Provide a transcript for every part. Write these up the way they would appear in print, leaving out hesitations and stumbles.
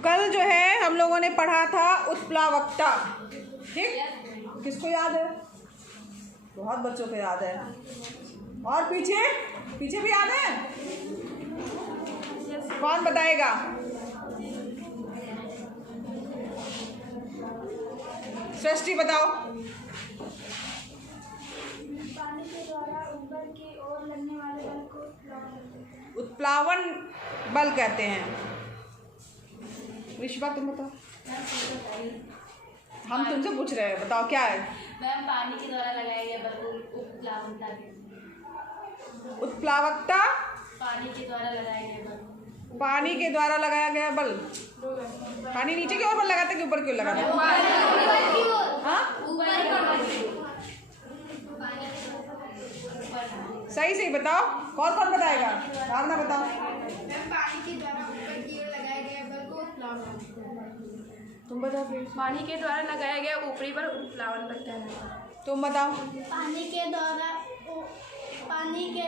कल जो है हम लोगों ने पढ़ा था उत्प्लावकता, ठीक? किसको याद है? बहुत बच्चों को याद है। और पीछे पीछे भी याद है? कौन बताएगा? सृष्टि बताओ। पानी के द्वारा ऊपर की ओर लगने वाले बल को उत्प्लावन बल कहते हैं। विश्वा तुम बताओ। हम तुमसे पूछ रहे हैं, बताओ क्या है? मैम, पानी के द्वारा लगाया गया बल को उत्प्लावकता कहते हैं। उत्प्लावकता पानी के द्वारा लगाया गया बल। पानी के द्वारा लगाया गया बल। पानी नीचे की ओर बल लगाते कि ऊपर की ओर लगाते? हाँ, सही सही बताओ। कौन कौन बताएगा? भावना बताओ। पानी के द्वारा ऊपर की ओर लगाया गया बल को उत्प्लावन। तुम बताओ प्लीज। पानी के द्वारा लगाया गया ऊपरी बल उत्प्लावन बल कहलाता है। तुम बताओ। पानी के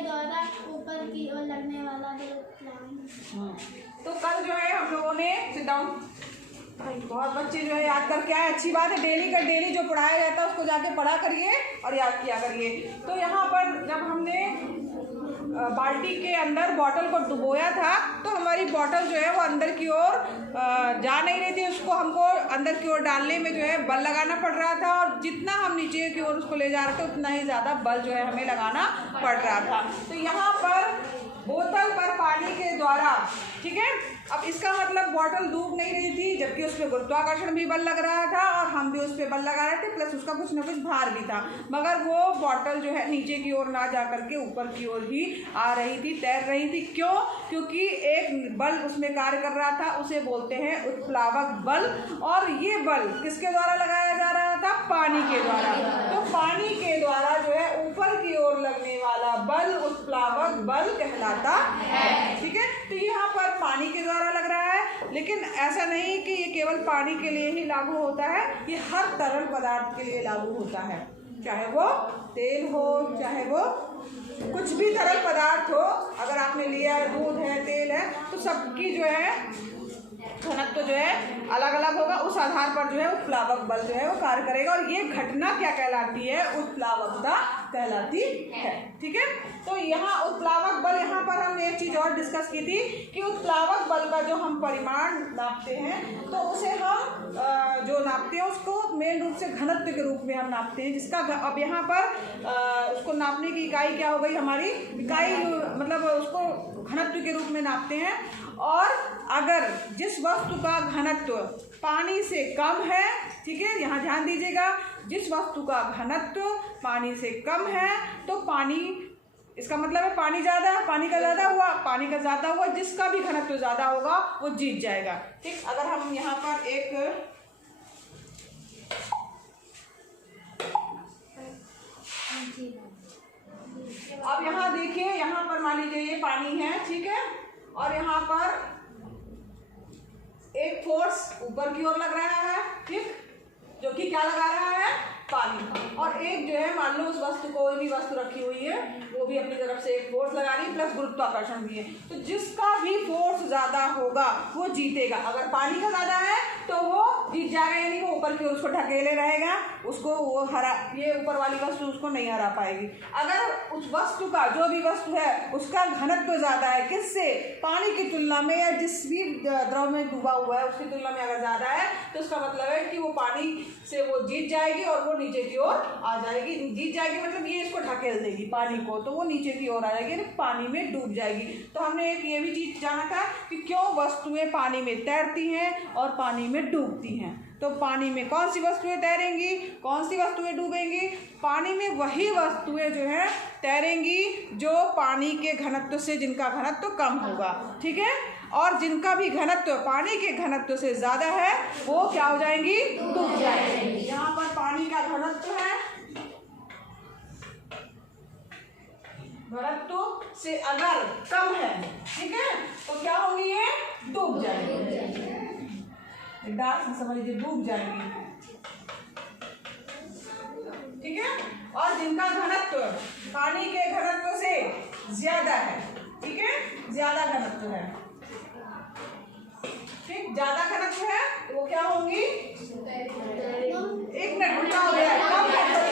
द्वारा ऊपर की ओर लगने वाला बल उत्प्लावन। तो कल जो है हम लोगों ने सिट डाउन, बहुत बच्चे जो है याद करके आए, अच्छी बात है। डेली का डेली जो पढ़ाया जाता है उसको जाके पढ़ा करिए और याद किया करिए। तो यहाँ पर जब हमने बाल्टी के अंदर बॉटल को डुबोया था तो हमारी बॉटल जो है वो अंदर की ओर जा नहीं रही थी, उसको हमको अंदर की ओर डालने में जो है बल लगाना पड़ रहा था, और जितना हम नीचे की ओर उसको ले जा रहे थे उतना ही ज़्यादा बल जो है हमें लगाना पड़ रहा था। तो यहाँ पर बोतल पर पानी के द्वारा, ठीक है, अब इसका मतलब बॉटल डूब नहीं रही थी, जबकि उस पर गुरुत्वाकर्षण भी बल लग रहा था और हम भी उस पर बल लगा रहे थे, प्लस उसका कुछ ना कुछ भार भी था, मगर वो बॉटल जो है नीचे की ओर ना जा करके ऊपर की ओर ही आ रही थी, तैर रही थी। क्यों? क्योंकि एक बल उसमें कार्य कर रहा था, उसे बोलते हैं उत्प्लावक बल। और ये बल किसके द्वारा लगाया जा रहा था? पानी के द्वारा। तो पानी के द्वारा जो है ऊपर की ओर लगने वाला बल उत्प्लावक बल कहलाता है, ठीक है। तो यहाँ पर पानी के द्वारा लग रहा है, लेकिन ऐसा नहीं कि ये केवल पानी के लिए ही लागू होता है, ये हर तरल पदार्थ के लिए लागू होता है, चाहे वो तेल हो, चाहे वो कुछ भी तरल पदार्थ हो। अगर आपने लिया दूध है, तेल है, तो सबकी जो है घनत्व जो है अलग अलग होगा, उस आधार पर जो है उत्प्लावक बल जो है वो कार्य करेगा, और ये घटना क्या कहलाती है? उत्प्लावकता कहलाती है, ठीक है। तो यहाँ उत्प्लावक बल, यहाँ पर हमने एक चीज़ और डिस्कस की थी कि उत्प्लावक बल का जो हम परिमाण नापते हैं तो उसे हम जो नापते हैं उसको मेन रूप से घनत्व के रूप में हम नापते हैं, जिसका अब यहाँ पर उसको नापने की इकाई क्या हो गई? हमारी इकाई, मतलब उसको घनत्व के रूप में नापते हैं। और अगर जिस वस्तु का घनत्व पानी से कम है, ठीक है, यहाँ ध्यान दीजिएगा, जिस वस्तु का घनत्व पानी से कम है तो पानी, इसका मतलब है पानी ज़्यादा है, पानी का ज़्यादा हुआ, पानी का ज़्यादा हुआ, जिसका भी घनत्व ज़्यादा होगा वो जीत जाएगा, ठीक। अगर हम यहाँ पर एक अब यहाँ देखिए, यहाँ पर मान लीजिए ये पानी है, ठीक है, और यहाँ पर एक फोर्स ऊपर की ओर लग रहा है, ठीक, जो कि क्या लगा रहा है? पानी। और एक जो है, मान लो उस वस्तु, कोई भी वस्तु रखी हुई है, वो भी अपनी तरफ से एक फोर्स लगा रही है, प्लस गुरुत्वाकर्षण भी है, तो जिसका भी फोर्स ज़्यादा होगा वो जीतेगा। अगर पानी का ज़्यादा है तो वो जीत जाएगा, यानी वो ऊपर की ओर उसको ढकेले रहेगा, उसको वो हरा, ये ऊपर वाली वस्तु उसको नहीं हरा पाएगी। अगर उस वस्तु का, जो भी वस्तु है, उसका घनत्व ज़्यादा है, किससे? पानी की तुलना में, या जिस भी द्रव में डूबा हुआ है उसकी तुलना में अगर ज़्यादा है, तो इसका मतलब है कि वो पानी से वो जीत जाएगी और वो नीचे की ओर आ जाएगी। जीत जाएगी मतलब ये इसको ढकेल देगी पानी को, तो वो नीचे की ओर आ जाएगी, पानी में डूब जाएगी। तो हमने एक ये भी चीज़ जाना था कि क्यों वस्तुएं पानी में तैरती हैं और पानी में डूबती हैं। तो पानी में कौन सी वस्तुएं तैरेंगी, कौन सी वस्तुएं डूबेंगी? पानी में वही वस्तुएं जो है तैरेंगी जो पानी के घनत्व से, जिनका घनत्व कम होगा, ठीक है, और जिनका भी घनत्व पानी के घनत्व से ज़्यादा है वो क्या हो जाएंगी? डूब जाएंगी। यहाँ पर पानी का घनत्व है, घनत्व से अगर कम है, ठीक है, तो क्या होंगी? ये डूब जाएंगी। डार्क से समझ लीजिए, डूब जाएंगी, ठीक है। और जिनका घनत्व पानी के घनत्व से ज्यादा है, ठीक है, ज्यादा घनत्व है, ठीक। ज्यादा घनत्व है तो वो क्या होंगी, एक मिनट उल्टा हो गया,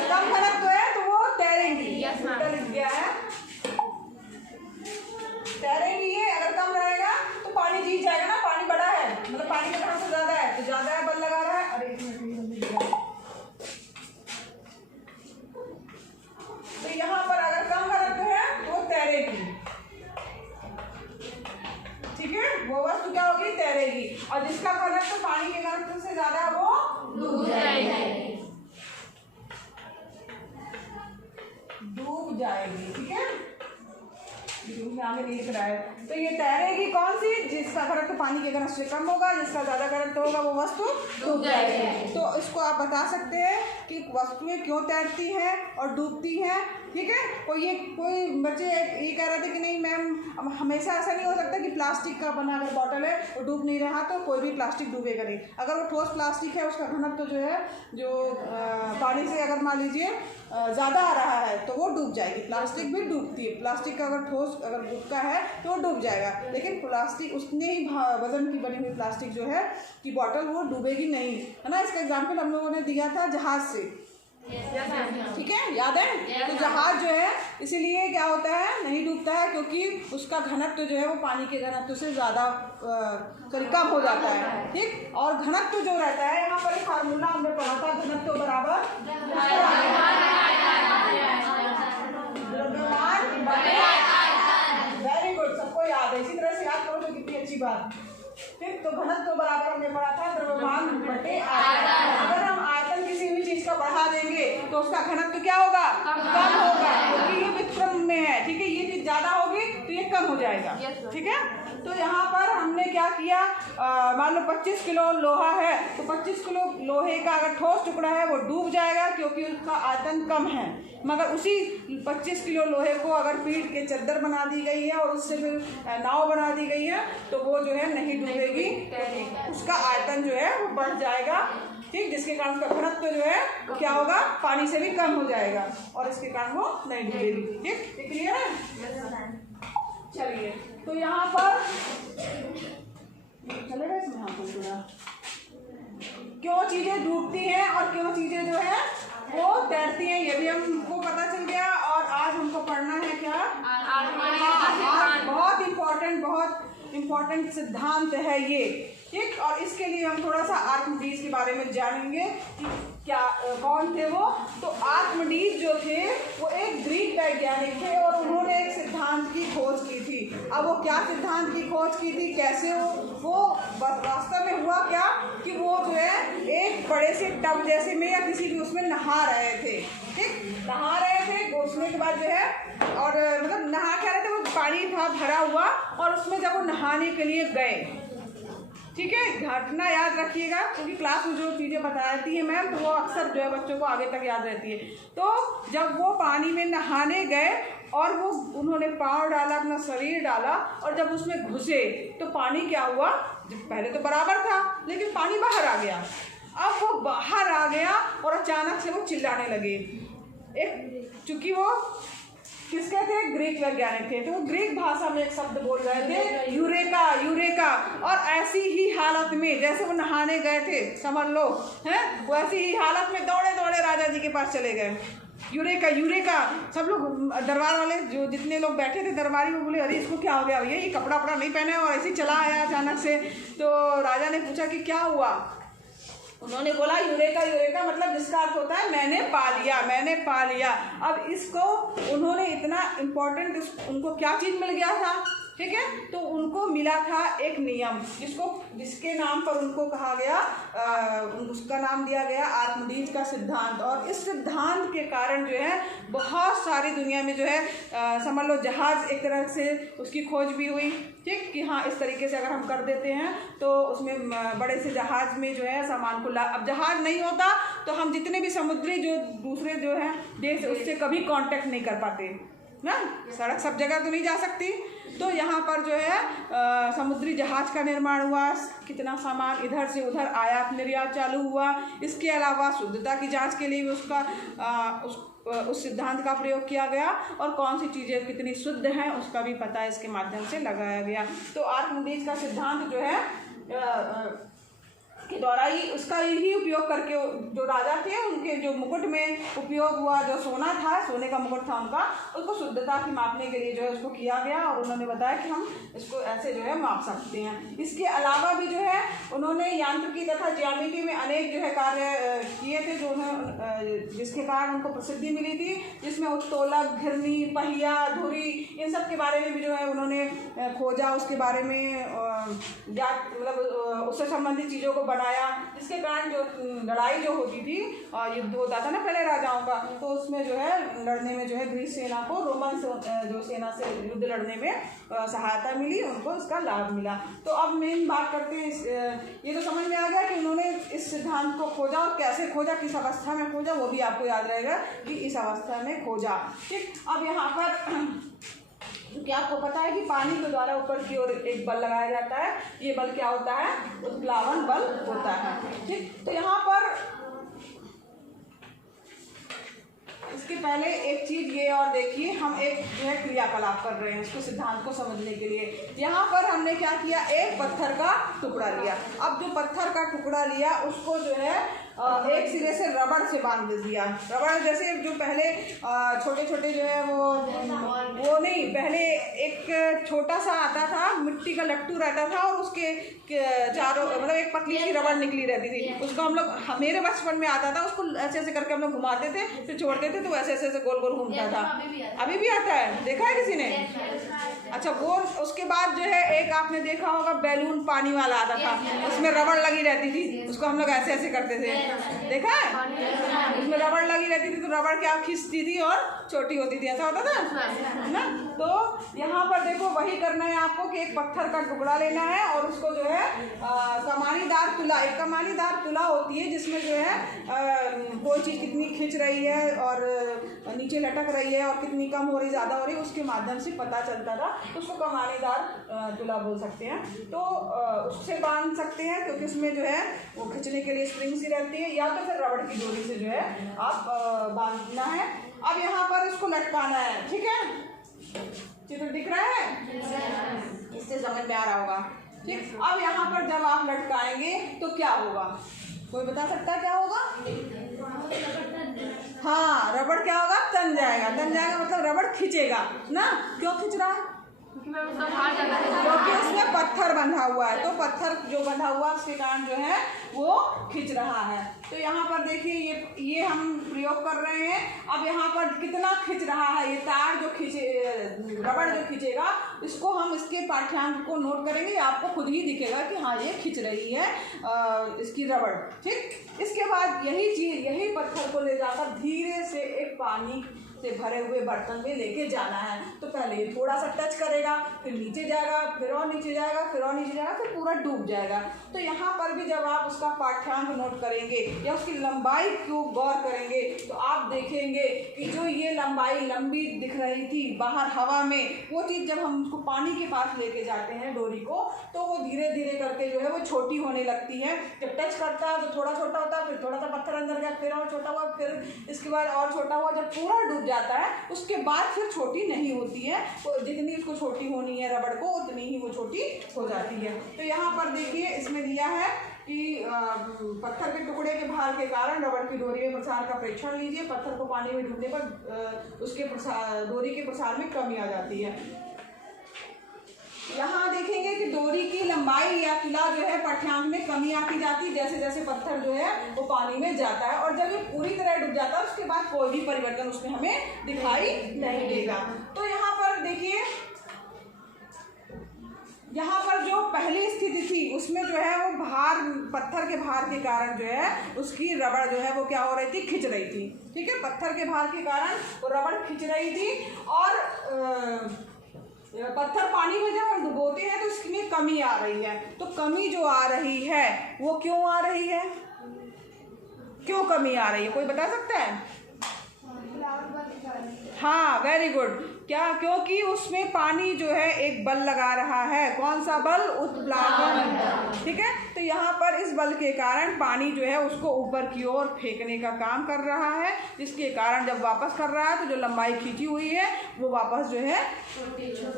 कम घनत्व है तो वो तैरेंगी। उल्टा लिख गया है, तैरेंगी है। अगर कम रहेगा तो पानी जीत जाएगा ना, पानी बड़ा है मतलब पानी का घनत्व ज्यादा है तो ज्यादा है, बल लगा रहा है। अरे एक मिनट, तो यहाँ पर अगर कम घनत्व है तो वो तैरेगी, ठीक है, वो वस्तु क्या होगी, तैरेगी। और जिसका घनत्व पानी के घनत्व से ज्यादा है वो डूब जाएगी, ठीक है। आगे नहीं लिख रहा है, तो ये तैरेगी कौन सी, जिसका घनत्व पानी के घनत्व से कम होगा, जिसका ज्यादा घनत्व होगा वो वस्तु डूब जाएगी। तो इसको आप बता सकते हैं कि वस्तुएं क्यों तैरती हैं और डूबती हैं, ठीक है। कोई बच्चे ये कह रहे थे कि नहीं मैम हमेशा ऐसा नहीं हो सकता कि प्लास्टिक का बना अगर बॉटल है वो डूब नहीं रहा तो कोई भी प्लास्टिक डूबेगा नहीं। अगर वो ठोस प्लास्टिक है उसका घनत्व जो है पानी से अगर मान लीजिए ज़्यादा आ रहा है तो वो डूब जाएगी। प्लास्टिक भी डूबती है, प्लास्टिक का अगर ठोस अगर गुटका है तो वो डूब जाएगा, लेकिन प्लास्टिक उतने ही वजन की बनी हुई प्लास्टिक जो है कि बॉटल वो डूबेगी नहीं, है ना। इसका एग्जाम्पल हम लोगों ने दिया था जहाज से, ठीक है, याद है। तो जहाज जो है इसीलिए क्या होता है नहीं डूबता है क्योंकि उसका घनत्व जो है वो पानी के घनत्व से ज़्यादा कम हो जाता है, ठीक। और घनत्व जो रहता है, यहाँ पर एक फार्मूला हमने पढ़ा था, घनत्व बराबर वेरी गुड, सबको याद है, इसी तरह से याद करो तो कितनी अच्छी बात। ठीक, तो घनत्व बराबर हमने पढ़ा था द्रव्यमान बटे आयतन। अगर हम आयतन किसी भी चीज का बढ़ा देंगे तो उसका घनत्व क्या होगा, कम होगा, क्योंकि ये व्युत्क्रम में है, ठीक है। ये चीज ज्यादा होगी तो ये कम हो जाएगा, ठीक है। तो यहाँ पर हमने क्या किया, मान लो 25 किलो लोहा है तो 25 किलो लोहे का अगर ठोस टुकड़ा है वो डूब जाएगा क्योंकि उसका आयतन कम है। मगर उसी 25 किलो लोहे को अगर पीट के चद्दर बना दी गई है और उससे फिर नाव बना दी गई है तो वो जो है नहीं डूबेगी, उसका आयतन जो है वो बढ़ जाएगा, ठीक, जिसके कारण उसका घनत्व जो है वो क्या होगा, पानी से भी कम हो जाएगा और इसके कारण वो नहीं डूबेगी, ठीक, क्लियर है। चलिए, तो यहाँ पर चलेगा इसमें पूरा क्यों चीजें डूबती हैं और क्यों चीजें जो है वो तैरती हैं, ये भी हमको पता चल गया। और आज हमको पढ़ना है क्या, बहुत इम्पोर्टेंट सिद्धांत है ये, ठीक। और इसके लिए हम थोड़ा सा आर्किमिडीज के बारे में जानेंगे कि क्या कौन थे वो। तो आर्किमिडीज जो थे वो एक ग्रीक वैज्ञानिक थे और उन्होंने एक सिद्धांत की खोज की थी। अब वो क्या सिद्धांत की खोज की थी, कैसे वो वास्तव में हुआ क्या कि वो जो है एक बड़े से टब जैसे में या किसी भी उसमें नहा रहे थे, ठीक, नहा रहे थे। घुसने के बाद जो है और मतलब नहा क्या रहे थे, वो पानी था भरा हुआ और उसमें जब वो नहाने के लिए गए, ठीक है, घटना याद रखिएगा क्योंकि क्लास में जो चीज़ें बताती है मैम तो वो अक्सर जो है बच्चों को आगे तक याद रहती है। तो जब वो पानी में नहाने गए और वो उन्होंने पाँव डाला, अपना शरीर डाला और जब उसमें घुसे तो पानी क्या हुआ, जब पहले तो बराबर था लेकिन पानी बाहर आ गया। अब वो बाहर आ गया और अचानक से वो चिल्लाने लगे। चूंकि वो किसके थे, ग्रीक वैज्ञानिक थे, तो वो ग्रीक भाषा में एक शब्द बोल रहे थे, यूरेका यूरेका। और ऐसी ही हालत में जैसे वो नहाने गए थे, समझ लो हैं, वैसी ही हालत में दौड़े दौड़े राजा जी के पास चले गए, यूरेका यूरेका। सब लोग दरबार वाले जो जितने लोग बैठे थे दरबारी वो बोले अरे इसको क्या हो गया भैया, ये कपड़ा वपड़ा नहीं पहने और ऐसे चला आया अचानक से। तो राजा ने पूछा कि क्या हुआ, उन्होंने बोला यूरेका यूरेका मतलब जिसका अर्थ होता है मैंने पा लिया, मैंने पा लिया। अब इसको उन्होंने इतना इम्पोर्टेंट, उनको क्या चीज़ मिल गया था, ठीक है, तो उनको मिला था एक नियम जिसके नाम पर उनको कहा गया, उसका नाम दिया गया आर्किमिडीज का सिद्धांत। और इस सिद्धांत के कारण जो है बहुत सारी दुनिया में जो है समझ लो जहाज़ एक तरह से उसकी खोज भी हुई, ठीक, कि हाँ इस तरीके से अगर हम कर देते हैं तो उसमें बड़े से जहाज़ में जो है सामान को अब जहाज़ नहीं होता तो हम जितने भी समुद्री जो दूसरे जो है देश उससे कभी कांटेक्ट नहीं कर पाते ना, सड़क सब जगह तो नहीं जा सकती। तो यहाँ पर जो है समुद्री जहाज़ का निर्माण हुआ, कितना सामान इधर से उधर आयात निर्यात चालू हुआ। इसके अलावा शुद्धता की जांच के लिए भी उस सिद्धांत का प्रयोग किया गया और कौन सी चीज़ें कितनी शुद्ध हैं उसका भी पता इसके माध्यम से लगाया गया। तो आर्किमिडीज का सिद्धांत जो है उसका ही उपयोग करके जो राजा थे उनके जो मुकुट में उपयोग हुआ जो सोना था, सोने का मुकुट था उनका, उसको शुद्धता की मापने के लिए जो है उसको किया गया और उन्होंने बताया कि हम इसको ऐसे जो है माप सकते हैं। इसके अलावा भी जो है उन्होंने यांत्रिकी तथा ज्यामिति में अनेक जो है कार्य किए थे, जो जिसके कारण उनको प्रसिद्धि मिली थी, जिसमें उत्तोलक, घिरनी, पहिया, धुरी, इन सब के बारे में भी जो है उन्होंने खोजा, उसके बारे में मतलब उससे संबंधित चीज़ों को बनाया, जिसके कारण जो लड़ाई जो होती थी, युद्ध होता था ना पहले राजाओं का, तो उसमें जो है लड़ने में जो है ग्रीस सेना को रोमन जो सेना से युद्ध लड़ने में सहायता मिली, उनको इसका लाभ मिला। तो अब मेन बात करते हैं, ये तो समझ में आ गया कि उन्होंने इस सिद्धांत को खोजा और कैसे खोजा, किस अवस्था में खोजा, वो भी आपको याद रहेगा कि इस अवस्था में खोजा। ठीक, अब यहाँ पर क्या आपको पता है कि पानी के द्वारा ऊपर की ओर एक बल लगाया जाता है, ये बल क्या होता है? उत्प्लावन बल होता है। ठीक, तो यहाँ पर इसके पहले एक चीज ये और देखिए, हम एक जो है क्रियाकलाप कर रहे हैं इसको सिद्धांत को समझने के लिए। यहाँ पर हमने क्या किया, एक पत्थर का टुकड़ा लिया। अब जो पत्थर का टुकड़ा लिया उसको जो है एक सिरे से रबड़ से बांध दिया। रबड़ जैसे जो पहले छोटे छोटे जो है वो नहीं, पहले एक छोटा सा आता था, मिट्टी का लट्टू रहता था और उसके चारों मतलब एक पतली सी रबड़ निकली रहती थी, उसको हम लोग, मेरे बचपन में आता था, उसको ऐसे ऐसे करके हम लोग घुमाते थे, फिर छोड़ते थे तो ऐसे ऐसे गोल गोल घूमता था। अभी भी आता है, देखा है किसी ने? अच्छा, वो उसके बाद जो है एक आपने देखा होगा बैलून पानी वाला आता था, उसमें रबड़ लगी रहती थी, उसको हम लोग ऐसे ऐसे करते थे, देखा है? उसमें रबड़ लगी रहती थी तो रबड़ क्या खींचती थी और छोटी होती थी, ऐसा होता था ना। तो यहाँ पर देखो वही करना है आपको कि एक पत्थर का टुकड़ा लेना है और उसको जो है कमानीदार तुला, एक कमानीदार तुला होती है जिसमें जो है कोई चीज़ कितनी खिंच रही है और नीचे लटक रही है और कितनी कम हो रही, ज़्यादा हो रही, उसके माध्यम से पता चलता था, उसको कमानीदार तुला बोल सकते हैं। तो उससे बांध सकते हैं क्योंकि उसमें जो है वो खींचने के लिए स्प्रिंग सी रहती है, या तो फिर रबड़ की डोरी से जो है आप बांधना है। अब यहाँ पर इसको लटकाना है, ठीक है? चित्र दिख रहा है, इससे समझ में आ रहा होगा। ठीक, अब यहाँ पर जब आप लटकाएंगे तो क्या होगा, कोई बता सकता है क्या होगा? हाँ, रबड़ क्या होगा? तन जाएगा। तन जाएगा मतलब रबड़ खींचेगा ना। क्यों खींच रहा है? क्योंकि उसमें पत्थर बंधा हुआ है, तो पत्थर जो बंधा हुआ उसके कारण जो है वो खींच रहा है। तो यहाँ पर देखिए ये हम प्रयोग कर रहे हैं। अब यहाँ पर कितना खींच रहा है, ये तार जो खींचे, रबड़ जो खींचेगा, इसको हम इसके पाठ्यांक को नोट करेंगे, आपको खुद ही दिखेगा कि हाँ ये खींच रही है इसकी रबड़। ठीक, इसके बाद यही चीज़, यही पत्थर को ले जाकर धीरे से एक पानी से भरे हुए बर्तन में लेके जाना है। तो पहले ये थोड़ा सा टच करेगा, फिर नीचे जाएगा, फिर और नीचे जाएगा, फिर और नीचे जाएगा, फिर पूरा डूब जाएगा। तो यहाँ पर भी जब आप उसका पाठ्यांक नोट करेंगे या उसकी लंबाई को गौर करेंगे तो आप देखेंगे कि जो ये लंबाई लंबी दिख रही थी बाहर हवा में, वो चीज़ जब हम उसको पानी के पास लेके जाते हैं डोरी को, तो वो धीरे धीरे करके जो है वो छोटी होने लगती है। जब टच करता है तो थोड़ा छोटा होता है, फिर थोड़ा सा पत्थर अंदर गया, फिर और छोटा हुआ, फिर इसके बाद और छोटा हुआ, जब पूरा डूब जाता है उसके बाद फिर छोटी नहीं होती है, जितनी उसको छोटी होनी है रबड़ को उतनी ही वो छोटी हो जाती है। तो यहाँ पर देखिए इसमें दिया है कि पत्थर के टुकड़े के भार के कारण रबड़ की डोरी में प्रसार का परीक्षण लीजिए। पत्थर को पानी में डूबने पर उसके डोरी के प्रसार में कमी आ जाती है। यहाँ देखेंगे कि डोरी की लंबाई या तुला जो है पाठ्यांक में कमी आती जाती है जैसे जैसे पत्थर जो है वो पानी में जाता है, और जब ये पूरी तरह डूब जाता है उसके बाद कोई भी परिवर्तन उसमें हमें दिखाई नहीं देगा। तो यहाँ पर देखिए, यहाँ पर जो पहली स्थिति थी उसमें जो है वो भार, पत्थर के भार के कारण जो है उसकी रबड़ जो है वो क्या हो रही थी, खिंच रही थी। ठीक है, पत्थर के भार के कारण वो रबड़ खिंच रही थी, और पत्थर पानी में जब हम डुबोते हैं तो इसमें कमी आ रही है। तो कमी जो आ रही है वो क्यों आ रही है, क्यों कमी आ रही है, कोई बता सकता है? हाँ, वेरी गुड। क्या? क्योंकि उसमें पानी जो है एक बल लगा रहा है। कौन सा बल? उत्प्लावन। ठीक है, तो यहाँ पर इस बल के कारण पानी जो है उसको ऊपर की ओर फेंकने का काम कर रहा है, जिसके कारण जब वापस कर रहा है तो जो लंबाई खींची हुई है वो वापस जो है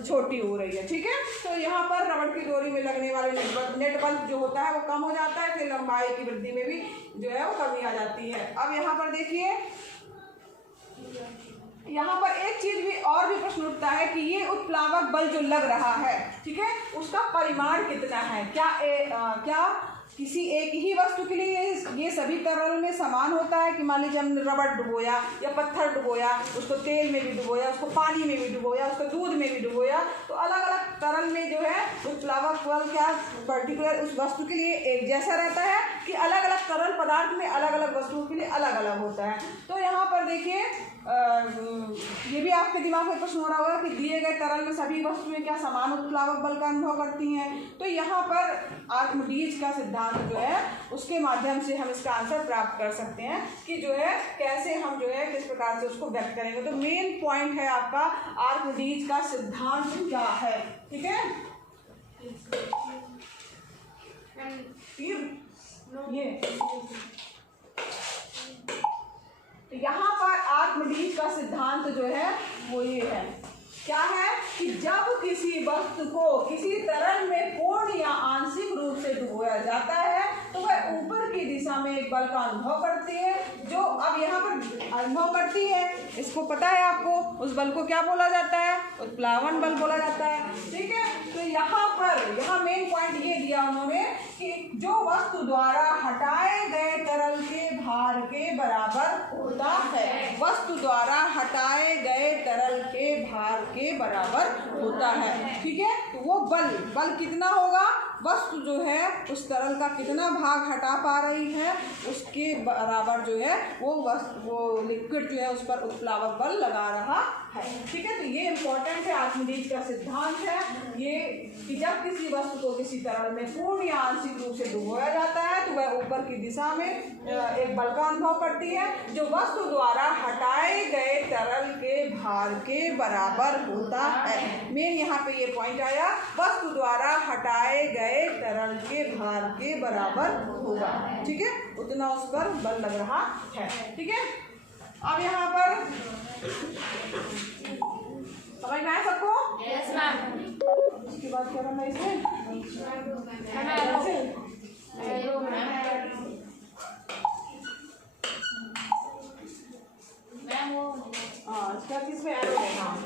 छोटी हो रही है। ठीक है, तो यहाँ पर रबड़ की डोरी में लगने वाले नेट बल जो होता है वो कम हो जाता है, फिर लंबाई की वृद्धि में भी जो है वो कमी आ जाती है। अब यहाँ पर देखिए, यहाँ पर एक चीज भी और भी प्रश्न उठता है कि ये उत्प्लावक बल जो लग रहा है, ठीक है, उसका परिमाण कितना है? क्या किसी एक ही वस्तु के लिए ये सभी तरल में समान होता है कि मान लीजिए हमने रबड़ डुबोया या पत्थर डुबोया, उसको तेल में भी डुबोया, उसको पानी में भी डुबोया, उसको दूध में भी डुबोया, तो अलग अलग तरल में जो है उत्प्लावक बल क्या पर्टिकुलर उस वस्तु के लिए एक जैसा रहता है कि अलग अलग तरल पदार्थ में अलग अलग वस्तुओं के लिए अलग अलग होता है। तो यहाँ पर देखिए, ये भी आपके दिमाग में प्रश्न हो रहा होगा कि दिए गए तरल में सभी वस्तुएं क्या समान उत्प्लावक बल का अनुभव करती हैं? तो यहाँ पर आर्किमिडीज का सिद्धांत जो है उसके माध्यम से हम इसका आंसर प्राप्त कर सकते हैं कि जो है कैसे हम जो है किस प्रकार से उसको व्यक्त करेंगे। तो मेन पॉइंट है आपका आर्किमिडीज का सिद्धांत क्या है। ठीक है, ये यहाँ पर आर्किमिडीज का सिद्धांत जो है वो ये है, क्या है कि जब किसी वस्तु को किसी तरल में पूर्ण या आंशिक रूप से डुबोया जाता है तो वह ऊपर की दिशा में एक बल का अनुभव करती है, जो अब यहाँ पर अनुभव करती है, इसको पता है आपको, उस बल को क्या बोला जाता है? उत्प्लावन बल बोला जाता है। ठीक है, तो यहाँ मेन पॉइंट ये दिया उन्होंने कि जो वस्तु द्वारा हटाए गए तरल के भार के बराबर होता है, वस्तु द्वारा हटाए गए तरल के भार के बराबर होता है। ठीक है, तो वो बल कितना होगा? वस्तु जो है उस तरल का कितना भाग हटा पा रही है उसके बराबर जो है वो लिक्विड जो है उस पर उत्प्लावक बल लगा रहा है। ठीक है, तो ये इंपॉर्टेंट है, आर्किमिडीज का सिद्धांत है ये कि जब किसी वस्तु को किसी तरल में पूर्ण या आंशिक रूप से डुबोया जाता है तो वह ऊपर की दिशा में एक बल का अनुभव करती है, जो वस्तु द्वारा हटाए गए तरल के भार के बराबर होता है। मेन यहाँ पे ये पॉइंट आया, वस्तु द्वारा हटाए गए तरल के भार के बराबर होगा। ठीक है, उतना उस पर बल लग रहा है। ठीक है, अब यहाँ पर समझ में आया सबको? Yes ma'am. उसके बाद क्या करना है इसमें? हाँ, इसका किसमें एरो है? हाँ,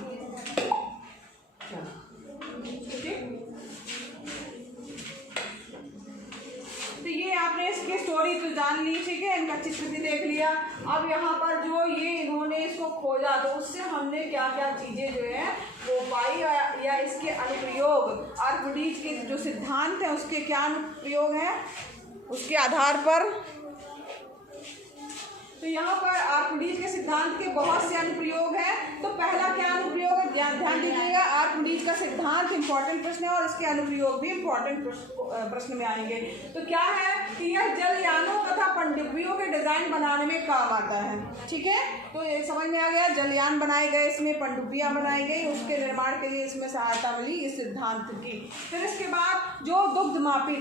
तो ये आपने इसकी स्टोरी तो जान ली, ठीक है, इनका चित्र भी देख लिया। अब यहाँ पर जो ये इन्होंने इसको खोजा तो उससे हमने क्या क्या चीजें जो है वो पाई या इसके अनुप्रयोग, आर्किमिडीज के जो सिद्धांत है उसके क्या अनुप्रयोग है उसके आधार पर। तो यहाँ पर आर्किमिडीज के सिद्धांत के बहुत से अनुप्रयोग हैं। तो पहला क्या अनुप्रयोग है, ध्यान दीजिएगा, आर्किमिडीज का सिद्धांत इंपॉर्टेंट प्रश्न है और इसके अनुप्रयोग भी इंपॉर्टेंट प्रश्न में आएंगे। तो क्या है कि यह जलयानों तथा पनडुब्बियों के डिजाइन बनाने में काम आता है। ठीक है, तो ये समझ में आ गया, जलयान बनाए गए, इसमें पनडुब्बियां बनाई गई, उसके निर्माण के लिए इसमें सहायता मिली इस सिद्धांत की। फिर इसके बाद जो दुग्ध मापी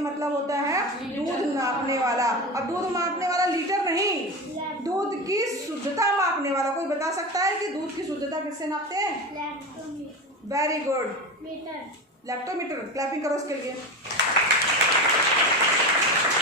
मतलब होता है दूध नापने वाला। अब दूध मापने वाला लीटर नहीं, दूध की शुद्धता मापने वाला। कोई बता सकता है कि दूध की शुद्धता किससे नापते हैं? Very good, lactometer. क्लैपिंग करो उसके लिए।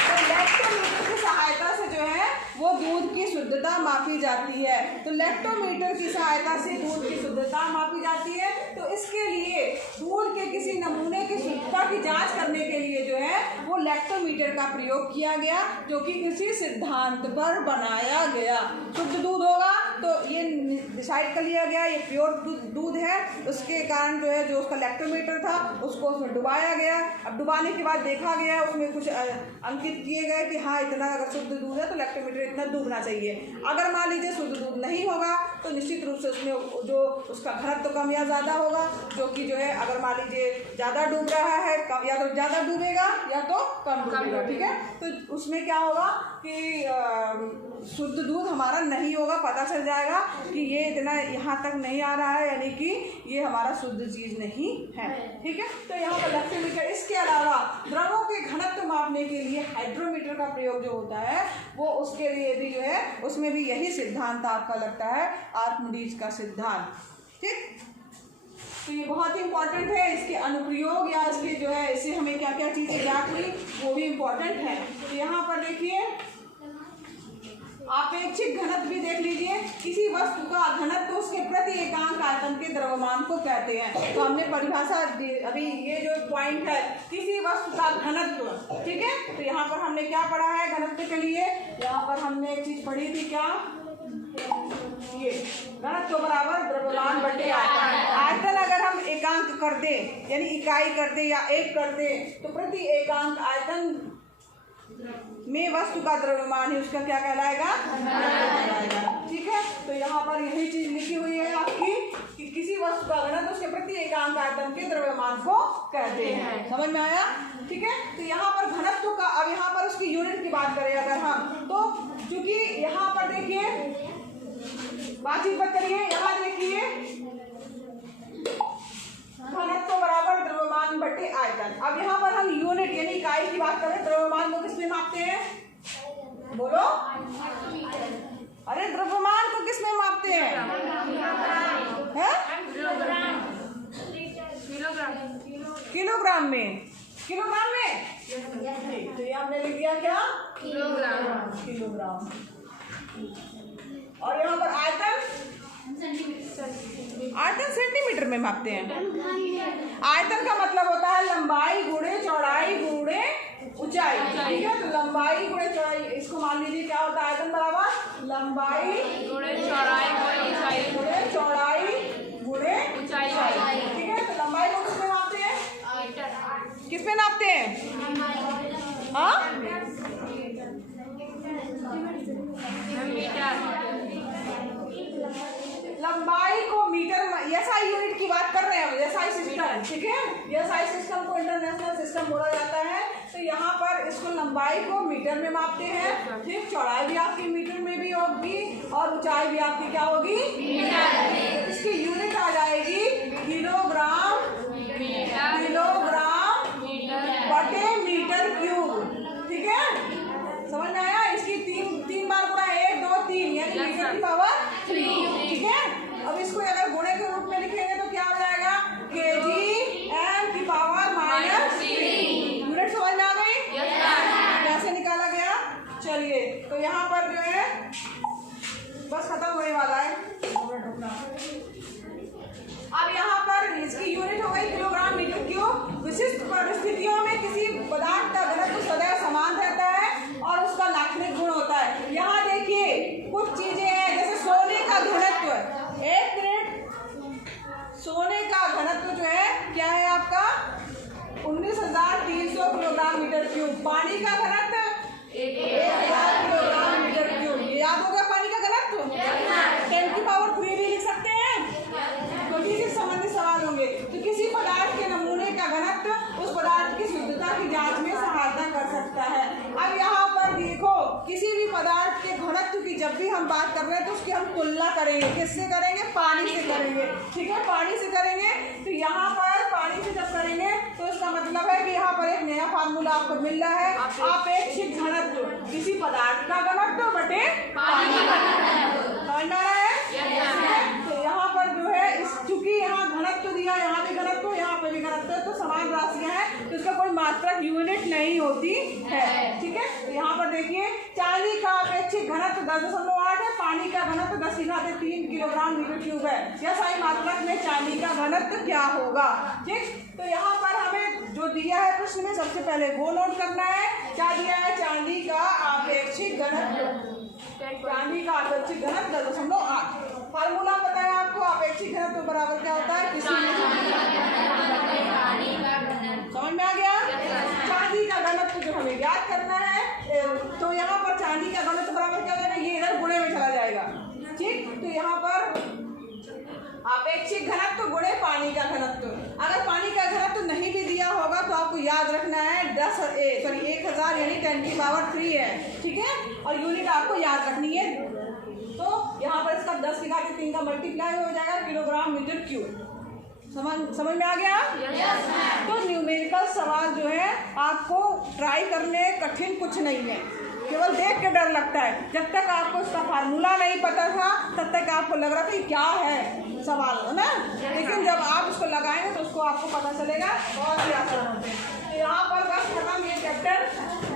तो लैक्टोमीटर की सहायता से जो है वो दूध की शुद्धता मापी जाती है। तो लैक्टोमीटर की सहायता से दूध की शुद्धता मापी जाती है। तो इसके लिए दूध के किसी नमूने की शुद्धता की जांच करने के लिए जो है वो लैक्टोमीटर का प्रयोग किया गया, जो कि किसी सिद्धांत पर बनाया गया। शुद्ध दूध होगा तो ये डिसाइड कर लिया गया ये प्योर दूध है, उसके कारण जो है जो उसका लैक्टोमीटर था उसको उसमें डुबाया गया। अब डुबाने के बाद देखा गया उसमें कुछ अंकित किए गए कि हाँ इतना अगर शुद्ध दूध है तो लैक्टोमीटर इतना डूबना चाहिए। लिए। अगर मान लीजिए शुद्ध दूध नहीं होगा तो निश्चित रूप से उसमें जो उसका घनत्व तो कम या ज़्यादा होगा, जो कि जो है अगर मान लीजिए ज़्यादा डूब रहा है कम, या तो ज़्यादा डूबेगा या तो कम डूबेगा, ठीक है। तो उसमें क्या होगा कि शुद्ध दूध हमारा नहीं होगा, पता चल जाएगा कि ये इतना यहाँ तक नहीं आ रहा है, यानी कि ये हमारा शुद्ध चीज़ नहीं है, ठीक है। तो यहाँ पर लैक्टोमीटर, इसके अलावा द्रवों के घनत्व मापने के लिए हाइड्रोमीटर का प्रयोग जो होता है वो उसके लिए भी जो है उसमें भी यही सिद्धांत आपका लगता है, आर्किमिडीज का सिद्धांत, ठीक। तो ये बहुत ही इंपॉर्टेंट है, इसके अनुप्रयोग या इसके जो है इससे हमें क्या क्या चीज़ें ज्ञात हुई वो भी इम्पोर्टेंट है। तो यहाँ पर देखिए आपेक्षिक घनत्व भी देख लीजिए, किसी वस्तु का घनत्व उसके प्रति एकांक आयतन के द्रव्यमान को कहते हैं। तो हमने परिभाषा अभी ये जो पॉइंट है किसी वस्तु का घनत्व, ठीक है। तो यहाँ पर हमने क्या पढ़ा है घनत्व के लिए, यहाँ पर हमने एक चीज पढ़ी थी, क्या, ये घनत्व बराबर द्रव्यमान बटे आयतन। आयतन अगर हम एकांक कर दे यानी इकाई कर दे या एक कर दे तो प्रति एकांक आयतन में वस्तु का द्रव्यमान है उसका क्या कहलाएगा, ठीक है। तो यहाँ पर यही चीज लिखी हुई है आपकी कि किसी वस्तु का घनत्व उसके प्रति एकांक आयतन के द्रव्यमान को कहते हैं, समझ में आया, ठीक है। तो यहाँ पर घनत्व का, अब यहाँ पर उसकी यूनिट की बात करें अगर हम, तो क्योंकि यहाँ पर देखिए बातचीत मत करिए, यहाँ देखिए घनत्व बराबर द्रव्यमान बटे आयतन। अब यहाँ पर हम यूनिट यानी इकाई की बात करें, द्रव्यमान को किसमें मापते हैं, बोलो, अरे द्रव्यमान को किसमें मापते हैं, किलोग्राम में, किलोग्राम में, तो ये हमने लिख दिया क्या, किलोग्राम। और यहाँ पर आयतन, आयतन सेंटीमीटर में मापते हैं। आयतन का मतलब होता है लंबाई गुणे चौड़ाई गुणे ऊंचाई, ठीक है। तो लंबाई गुणे चौड़ाई, इसको मान लीजिए क्या होता है, आयतन बराबर लंबाई गुणे चौड़ाई गुणे चौड़ाई गुणे ऊंचाई, ठीक है। तो लंबाई को किसमें मापते हैं, किसमें नापते हैं, हाँ, लंबाई को मीटर, एसआई यूनिट की बात कर रहे हैं हम, एसआई सिस्टम, ठीक है। एसआई सिस्टम को इंटरनेशनल सिस्टम बोला जाता है। तो यहाँ पर इसको लंबाई को मीटर में मापते हैं, ठीक, चौड़ाई भी आपकी मीटर में भी होगी और ऊंचाई भी आपकी क्या होगी, मीटर। इसकी यूनिट आ जाएगी किलोग्राम, किलोग्राम बटे मीटर क्यूब, ठीक है, समझ में आया। इसकी तीन बार गुणा, 1 2 3 यानी मीटर की पावर 3, ठीक है। अब इसको अगर गुणे के रूप में लिखेंगे तो क्या हो जाएगा, kg की पावर -3। यूनिट समझ में आ गई, कैसे निकाला गया, चलिए। तो यहाँ पर जो है बस खत्म होने वाला है, अब यहाँ पर इसकी यूनिट हो गई किलोग्राम मीटर क्यूब। विशिष्ट परिस्थितियों में किसी पदार्थ का घनत्व सदैव समान रहता है और उसका लाक्षणिक गुण होता है। यहाँ देखिए कुछ चीजें हैं, जैसे सोने का घनत्व, 1 मिनट, सोने का घनत्व जो है क्या है आपका 19,300 किलोग्राम मीटर क्यूब। पानी का घनत्व 1,000 किलोग्राम मीटर क्यूब। याद हो गया पानी का घनत्व, 10 की पावर 3 भी लिख सकते हैं, क्योंकि इससे संबंधित सवाल होंगे। तो किसी पदार्थ के नमूने का घनत्व उस पदार्थ की शुद्धता की जांच में सहायता कर सकता है। अब यहाँ पर देखो किसी भी पदार्थ के घनत्व की जब भी हम बात कर रहे हैं तो उसकी हम तुलना करेंगे, किससे करेंगे, पानी से करेंगे, ठीक है, पानी से करेंगे। तो यहाँ पर पानी से जब करेंगे तो इसका मतलब है कि यहाँ पर एक नया फार्मूला आपको मिल रहा है, आपेक्षिक घनत्व किसी पदार्थ का घनत्व बटे पानी का घनत्व, समझ आ रहा है। तो यहाँ पर जो है चूंकि यहाँ घनत्व दिया, यहाँ भी घनत्व, यहाँ पे भी घनत्व, तो समान राशियां हैं तो इसका कोई मात्रक यूनिट नहीं होती है, ठीक है। तो यहाँ पर देखिए चांदी का अपेक्षिक घनत्व 10.8 है, पानी का घनत्व 10⁻³ किलोग्राम मीटर क्यूब है। यह सही मात्रक में चांदी का घनत्व क्या होगा, ठीक। तो यहाँ पर हमें जो दिया है प्रश्न में सबसे पहले वो नोट करना है, क्या दिया है, चांदी का अपेक्षिक घनत्व, चांदी का अपेक्षिक घनत्व 10.8। फार्मूला पता है आपको, अपेक्षिक घनत्व बराबर क्या होता है, किसी समझ में आ गया। चांदी का घनत्व जो हमें ज्ञात करना है, तो यहाँ पर चांदी का घनत्व बराबर क्या हो जाएगा, ये इधर गुणे में 1000 यानी 10 की पावर 3 है, ठीक है। और यूनिट आपको याद रखनी है। तो यहाँ पर इसका 10 की घात 3 का मल्टीप्लाई हो जाएगा किलोग्राम मीटर क्यूब। समझ में आ गया? yes, तो न्यूमेरिकल सवाल जो है आपको ट्राई करने कठिन कुछ नहीं है, केवल देख के डर लगता है। जब तक आपको इसका फार्मूला नहीं पता था तब तक आपको लग रहा था कि क्या है सवाल, है ना। लेकिन जब आप उसको लगाएंगे तो उसको आपको पता चलेगा, बहुत ही आसान होते हैं। तो यहाँ पर बस खत्म ये चैप्टर।